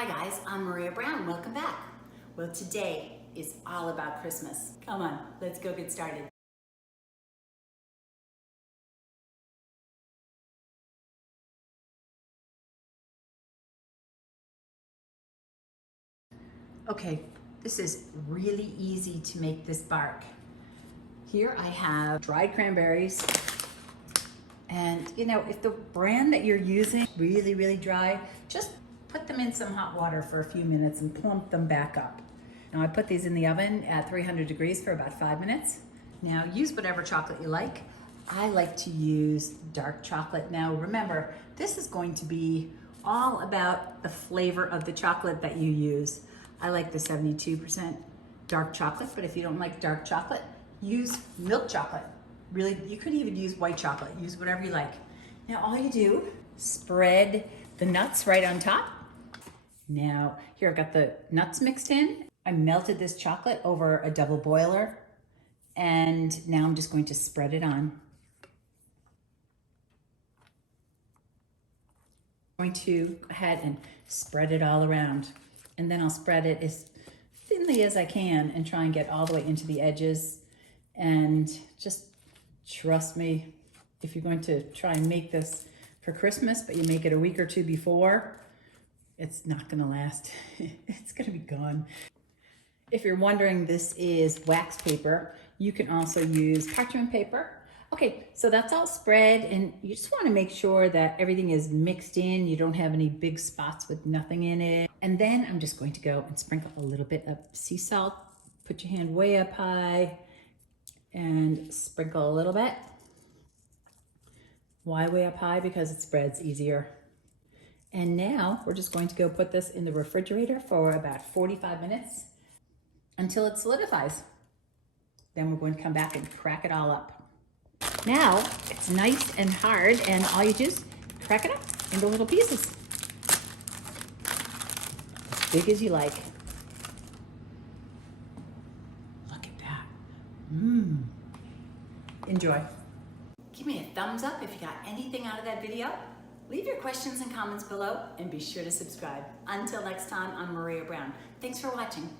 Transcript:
Hi guys, I'm Maria Brown. Welcome back. Well, today is all about Christmas. Come on, let's go get started. Okay, this is really easy to make this bark. Here I have dried cranberries. And you know, if the brand that you're using really dry, just put them in some hot water for a few minutes and plump them back up. Now I put these in the oven at 300 degrees for about 5 minutes. Now use whatever chocolate you like. I like to use dark chocolate. Now remember, this is going to be all about the flavor of the chocolate that you use. I like the 72% dark chocolate, but if you don't like dark chocolate, use milk chocolate. Really, you could even use white chocolate. Use whatever you like. Now all you do, spread the nuts right on top. Now here I've got the nuts mixed in. I melted this chocolate over a double boiler, and now I'm just going to spread it on. I'm going to go ahead and spread it all around, and then I'll spread it as thinly as I can and try and get all the way into the edges. And just trust me, if you're going to try and make this for Christmas, but you make it a week or two before, it's not gonna last. It's gonna be gone. If you're wondering, this is wax paper. You can also use parchment paper. Okay, so that's all spread, and you just wanna make sure that everything is mixed in. You don't have any big spots with nothing in it. And then I'm just going to go and sprinkle a little bit of sea salt. Put your hand way up high and sprinkle a little bit. Why way up high? Because it spreads easier. And now we're just going to go put this in the refrigerator for about 45 minutes until it solidifies. Then we're going to come back and crack it all up. Now it's nice and hard, and all you do is crack it up into little pieces, as big as you like. Look at that. Enjoy. Give me a thumbs up if you got anything out of that video. Leave your questions and comments below, and be sure to subscribe. Until next time, I'm Maria Brown. Thanks for watching.